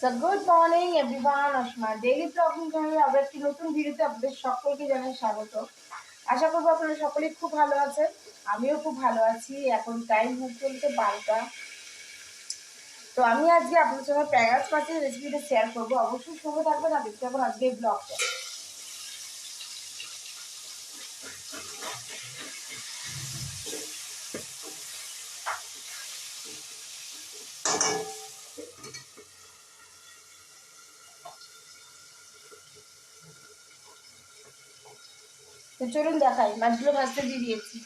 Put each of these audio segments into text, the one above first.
So good morning everyone, Ashma daily blogging চ্যানেলে আবার একটি নতুন ভিডিওতে আপনাদের সকলকে জানাই স্বাগত। আশা করব আপনারা সকলেই খুব ভালো আছেন, আমিও খুব ভালো আছি। এখন টাইম হচ্ছে 12টা। তো আমি আজকে আপনাদের সঙ্গে প্যারাস মাছের রেসিপিটা শেয়ার করবো, অবশ্যই সঙ্গে থাকবেন আর দেখতে পাবেন আজকে এই ব্লগটা। তো চলুন দেখাই, মাছগুলো ভাজতে দিয়ে দিয়েছি।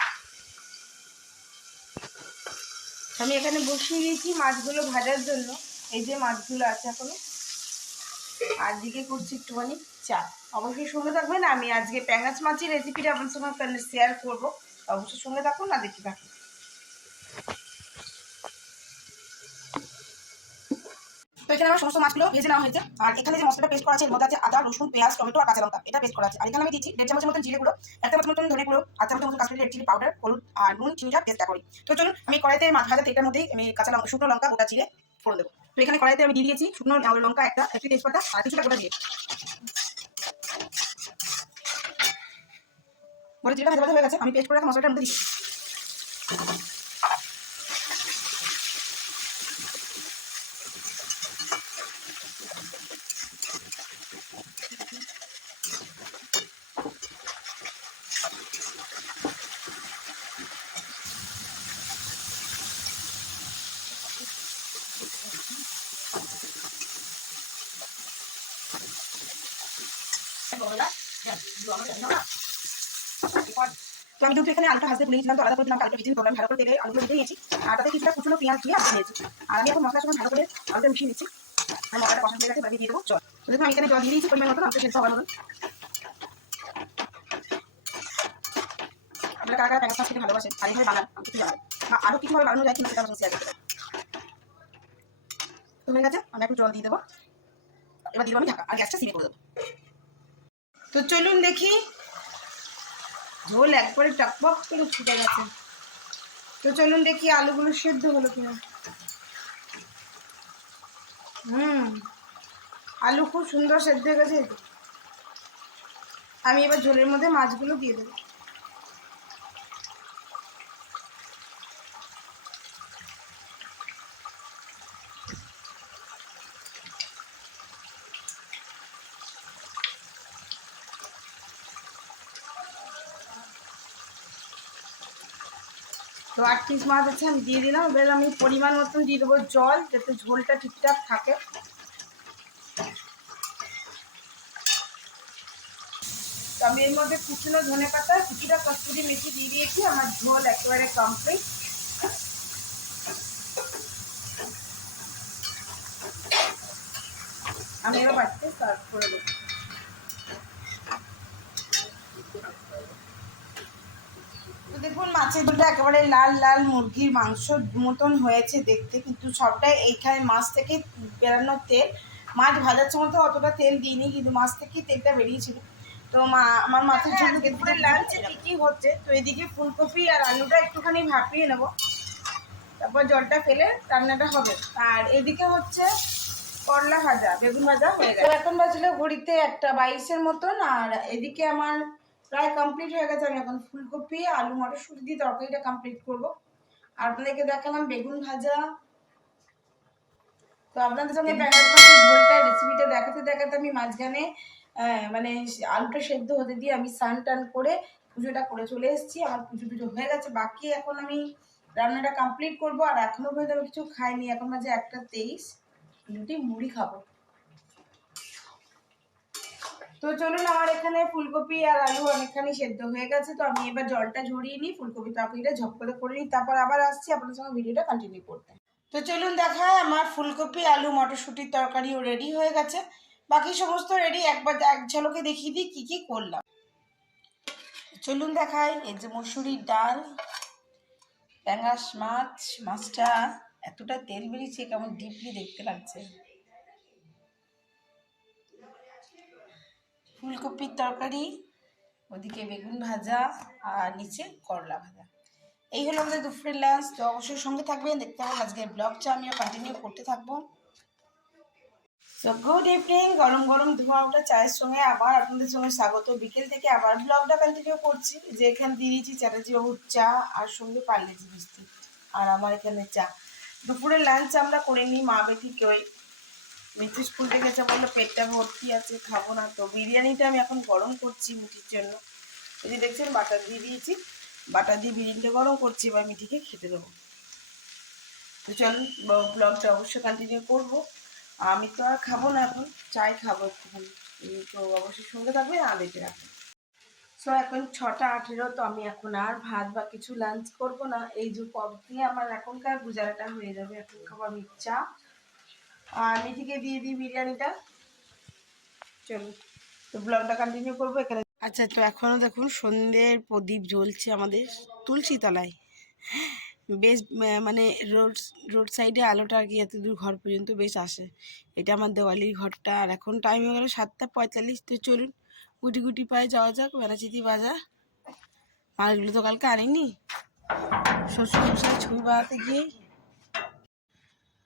আমি এখানে বসিয়ে দিয়েছি মাছগুলো ভাজার জন্য। এই যে মাছগুলো আছে এখনো, আর দিকে করছি একটুখানি চা। অবশ্যই সঙ্গে থাকবেন, আমি আজকে প্যাঙ্গাস মাছের রেসিপিটা আপনার সঙ্গে শেয়ার করবো, অবশ্যই সঙ্গে থাকুন না দেখতে থাকুন। তো এখানে আমার সমস্ত মাছগুলো ভেজে নেওয়া হয়েছে, আর এখানে যে মশলাটা পেস্ট করা আছে এর মধ্যে আছে আদা, রসুন, পেঁয়াজ, টমেটো আর কাঁচা লঙ্কা, এটা পেস্ট করা আছে। আর এখানে আমি দিচ্ছি 1.5 চামচের মতন জিরে গুঁড়ো, 1 চামচ মতন ধনে গুঁড়ো, 1 চামচ মতন কাশ্মীরি রেড চিলি পাউডার, হলুদ আর নুন, চিনিটা পেস্টটা করি। তো চলুন আমি কড়াইতে মাছ ভাজা তেলটার মধ্যেই আমি শুকনো লঙ্কা গোটা জিরে ফোড়ন দেবো। তো এখানে কড়াইতে আমি দিয়ে দিয়েছি শুকনো লঙ্কা একটি তেজপাতা আর কিছুটা গোটা জিরে। গোটা জিরেটা ভাজা ভাজা হয়ে গেছে, আমি পেস্ট করে রাখা মশলাটার মধ্যে দিচ্ছি। তো আমি দুটো এখানে আলুটা ভাজতে ভুলে গেছিলাম, তো আলাদা করে দিলাম, আলুটা ভিজিয়ে করলাম ভালো করে, তেলে আলুগুলো ভেজে নিয়েছি। আর তাতে কিছুটা কুচনো পেঁয়াজ দিয়ে আলু দিয়েছি। আর আমি এখন মশলার সঙ্গে ভালো করে আলুটা মিশিয়ে নিচ্ছি। আর মশলাটা কষা হয়ে গেছে, দিয়ে দেবো জল। তো দেখুন আমি এখানে জল দিয়ে দিয়েছি পরিমাণ মতন, আলুটা সেদ্ধ হওয়ার মতন। আপনারা কারা কারা প্যাকেজ মাছ খেতে ভালোবাসেন আর এইভাবে বানান আমাকে একটু জানাবেন, বা আরও কিছুভাবে বানানো যায় কিনা সেটা আমাকে শেয়ার করতে পারেন। তো হয়ে গেছে, আমি একটু জল দিয়ে দেবো। এবার দিয়ে দেবো আমি ঢাকা, আর গ্যাসটা সিমে করে দেবো। তো চলুন দেখি, ঝোল একবারে টকবক করে ছুটে গেছে। তো চলুন দেখি আলুগুলো সেদ্ধ হলো কিনা। আলু খুব সুন্দর সেদ্ধ হয়ে গেছে। আমি এবার ঝোলের মধ্যে মাছগুলো দিয়ে দেবো। তো 8 পিস মাছ আছে, আমি দিয়ে দিলাম। এবার আমি পরিমাণ মতন দিয়ে দেবো জল, যাতে ঝোলটা ঠিকঠাক থাকে। তো আমি এর মধ্যে কুচনো ধনে পাতা, কিছুটা কস্তুরি মেথি দিয়ে দিয়েছি। আমার ঝোল একেবারে কমপ্লিট। আমি এবার বাড়িতে সার্ভ করে দেবো। তো দেখুন মাছের ঝোলটা একেবারে লাল লাল মুরগির মাংস মতন হয়েছে দেখতে, কিন্তু সবটাই এইখানে মাছ থেকে বেরানো তেল। মাছ ভাজার সময় তো অতটা তেল দিইনি, কিন্তু মাছ থেকেই তেলটা বেরিয়েছিল। তো আমার মাছের ঝোল দুপুরে লাঞ্চে কী কী হচ্ছে, তো এদিকে ফুলকপি আর আলুটা একটুখানি ভাপিয়ে নেবো, তারপর জলটা ফেলে রান্নাটা হবে। আর এদিকে হচ্ছে করলা ভাজা, বেগুন ভাজা হয়ে গেছে। এখন বাজলো ঘড়িতে 1:22 মতন, আর এদিকে আমার প্রায় কমপ্লিট হয়ে গেছে। আমি এখন ফুলকপি আলু মটরশুঁটি দিয়ে তরকারিটা কমপ্লিট করবো। আর আপনাদেরকে দেখালাম বেগুন ভাজা। তো আপনাদের সঙ্গে প্যাকেজ মাছের ঝোলটা রেসিপিটা দেখাতে দেখাতে আমি মাঝখানে মানে আলুটা সেদ্ধ হতে দিয়ে আমি স্নান টান করে পুজোটা করে চলে এসেছি। আমার পুজো টুজো হয়ে গেছে, বাকি এখন আমি রান্নাটা কমপ্লিট করব। আর এখনো পর্যন্ত আমি কিছু খাইনি, এখন বাজে 1:23, রুটি মুড়ি খাবো। তো চলুন, আমার এখানে ফুলকপি আর আলু অনেকখানি সেদ্ধ হয়ে গেছে। তো আমি এবার জলটা ঝরিয়ে নিই, ফুলকপি তরকারিটা ঝপকরে করে নিই, তারপর আবার আসছি আপনার সঙ্গে ভিডিওটা কন্টিনিউ করতে। তো চলুন দেখায়, আমার ফুলকপি আলু মটরশুঁটির তরকারিও রেডি হয়ে গেছে। বাকি সমস্ত রেডি, একবার এক ঝলকে দেখিয়ে দিই কী কী করলাম। চলুন দেখাই, এই যে মসুরির ডাল, প্যাঙ্গাস মাছ, মাছটা এতটা তেল বেরিয়েছে কেমন ডিপলি দেখতে লাগছে। ফুলকপির তরকারি, ওদিকে বেগুন ভাজা, আর নিচে করলা ভাজা। এই হলো আমাদের দুপুরের লাঞ্চ। তো অবশ্যই সঙ্গে থাকবেন, দেখতে হবে আজকের ব্লগটা আমিও কন্টিনিউ করতে থাকবো। সো গুড ইভিনিং, গরম গরম ধোঁয়া ওঠা চায়ের সঙ্গে আবার আপনাদের সঙ্গে স্বাগত। বিকেল থেকে আবার ব্লগটা কন্টিনিউ করছি, যে এখানে দিয়ে দিয়েছি চ্যাটার্জি বাবুর চা আর সঙ্গে পার্লেজি বিস্কুট, আর আমার এখানে চা। দুপুরে লাঞ্চ আমরা করে নিই মা বেটি কেউই। মিঠু স্কুল থেকে গেছে, বললো পেটটা ভর্তি আছে, খাবো না। তো বিরিয়ানিটা আমি এখন গরম করছি মিঠির জন্য। এই যে দেখছেন বাটার দিয়ে দিয়েছি, বাটার দিয়ে বিরিয়ানিটা গরম করছি, এবার মিঠিকে খেতে দেবো। তো চলুন ব্লগটা অবশ্যই কন্টিনিউ করবো। আমি তো আর খাবো না, এখন চাই খাবো একটুখানি। তো অবশ্যই সঙ্গে থাকবে আর দেখে রাখবেন। সো এখন 6:18, তো আমি এখন আর ভাত বা কিছু লাঞ্চ করব না। এই যে পর দিয়ে আমার এখনকার গুজারাটা হয়ে যাবে। এখন খাবো আমি চা, আর মিঠিকে দিয়ে দিই বিরিয়ানিটা। চলুন তো ব্লগটা কন্টিনিউ করবো এখানে। আচ্ছা, তো এখনও দেখুন সন্ধ্যের প্রদীপ জ্বলছে আমাদের তুলসী তলায়। বেশ মানে রোড রোড সাইডে আলোটা আর কি এত দূর ঘর পর্যন্ত বেশ আসে। এটা আমার দেওয়ালির ঘরটা। আর এখন টাইম হয়ে গেল 7:45। তো চলুন গুটি গুটি পায়ে যাওয়া যাক বেনাচিতি বাজার। মালগুলো তো কালকে আনিনি, শ্বশুরমশাই ছবি বানাতে গিয়েই।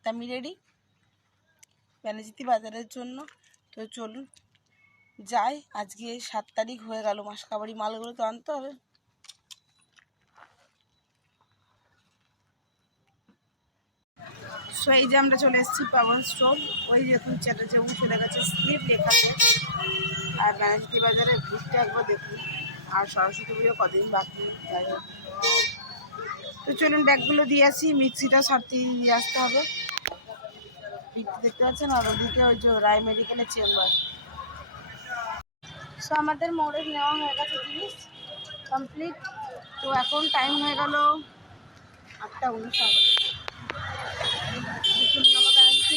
তা আমি রেডি বেনাচিতি বাজারের জন্য। তো চলুন যাই। আজকে 7 তারিখ হয়ে গেল, মাসকাবাড়ি মালগুলো তো আনতে হবে। সো এই যে আমরা চলে এসেছি পাবন স্টোর। ওই দেখুন চ্যাটার্জি বাবু চলে গেছে, স্লিপ লেখাতে। আর বেনাচিতি বাজারে ভিড়টা একবার দেখুন। আর সরস্বতী পুজো কদিন বাকি, যাই হোক। তো চলুন ব্যাগগুলো দিয়ে আসি, মিক্সিটা সারতে দিয়ে আসতে হবে। ভিড়টা দেখতে পাচ্ছেন, আর ওদিকে ওই যে রায় মেডিকেলের চেম্বার। সো আমাদের মোড়ে নেওয়া হয়ে গেছে জিনিস কমপ্লিট। তো এখন টাইম হয়ে গেল 8:59।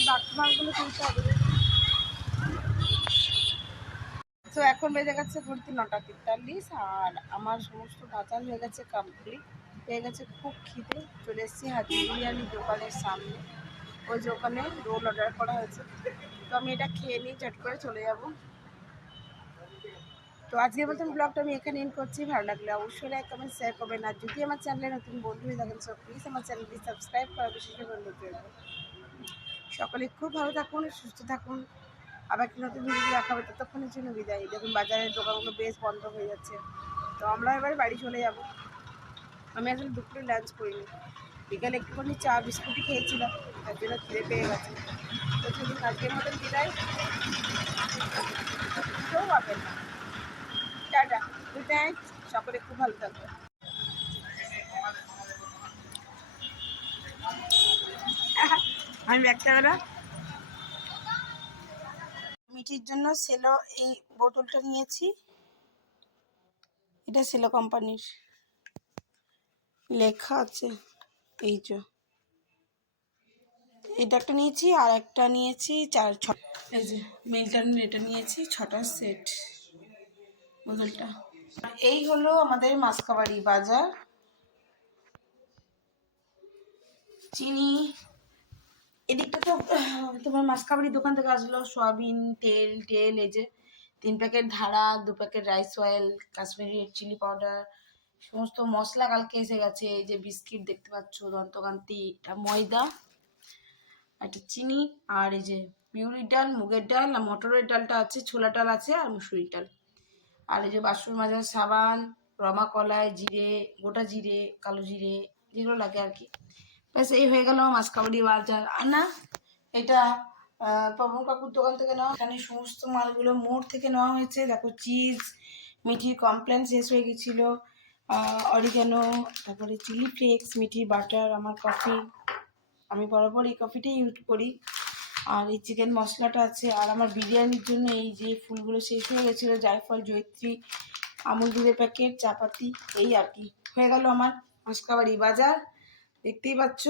বাথমালগুলো তুলতে হবে। তো এখন বেজে গেছে ঘুরতে 9:43, আর আমার সমস্ত বাজার হয়ে গেছে কমপ্লিট। হয়ে গেছে খুব খিদে। চলে এসেছি হাজি বিরিয়ানির দোকানের সামনে। ওই যে ওখানে রোল অর্ডার করা হয়েছে, তো আমি এটা খেয়ে নিয়ে চট করে চলে যাব। তো আজকের মতন ব্লগটা আমি এখানে এন্ড করছি। ভালো লাগলে অবশ্যই লাইক কমেন্ট শেয়ার করবেন। আর যদি আমার চ্যানেলে নতুন বন্ধু হয়ে থাকেন, সো প্লিজ আমার চ্যানেলটি সাবস্ক্রাইব করা বিশেষ অনুরোধ করব। সকলে খুব ভালো থাকুন, সুস্থ থাকুন। আবার কি নতুন ভিডিও দেখা হবে, ততক্ষণের জন্য বিদায়। দেখুন বাজারের দোকানগুলো বেশ বন্ধ হয়ে যাচ্ছে। তো আমরা এবার বাড়ি চলে যাব। আমি আসলে দুপুরে লাঞ্চ করিনি, বিকালে একটুখানি চা বিস্কুটই খেয়েছিলাম, তার জন্য খিদে পেয়ে গেছে। তো চলুন আজকের মতন বিদায়, কেউ পাবেন না। টাটা, গুড নাইট, সকলে খুব ভালো থাকবে। আমি ব্যাগটা বেলা মিঠির জন্য সেলো এই বোতলটা নিয়েছি। এটা সেলো কোম্পানির, লেখা আছে এই যে। এটা একটা নিয়েছি, আর একটা নিয়েছি এই যে মিল্টনের, এটা নিয়েছি 6টা সেট বোতলটা। এই হলো আমাদের মাসকাবাড়ি বাজার। চিনি এদিকটা তো তোমার মাসকাবাড়ি দোকান থেকে আসলো সয়াবিন তেল টেল, এই যে 3 প্যাকেট ধারা, 2 packet rice oil, Kashmiri red chilli powder, সমস্ত মশলা কালকে এসে গেছে। এই যে বিস্কিট দেখতে পাচ্ছ, দন্তকান্তি, এটা ময়দা, একটা চিনি, আর এই যে বিউলির ডাল, মুগের ডাল, আর মটরের ডালটা আছে, ছোলা ডাল আছে, আর মুসুরির ডাল। আর এই যে বাসন মাজার সাবান, রমা কলাই, জিরে, গোটা জিরে, কালো জিরে, যেগুলো লাগে আর কি। ব্যাস এই হয়ে গেল মাসকাবাড়ি বাজার আনা। এটা পবন কাকুর দোকান থেকে নেওয়া। এখানে সমস্ত মালগুলো মোড় থেকে নেওয়া হয়েছে। দেখো চিজ, মিঠির কমপ্লেন শেষ হয়ে গেছিলো, অরিগানো, তারপরে চিলি ফ্লেক্স, মিঠির বাটার, আমার কফি, আমি বরাবর এই কফিটাই ইউজ করি, আর এই চিকেন মশলাটা আছে। আর আমার বিরিয়ানির জন্য এই যে ফুলগুলো শেষ হয়ে গেছিলো, জায়ফল, জয়িত্রী, আমুল দুধের প্যাকেট, চাপাতি, এই আর কি। হয়ে গেল আমার মাসকাবাড়ি বাজার, দেখতেই পাচ্ছ।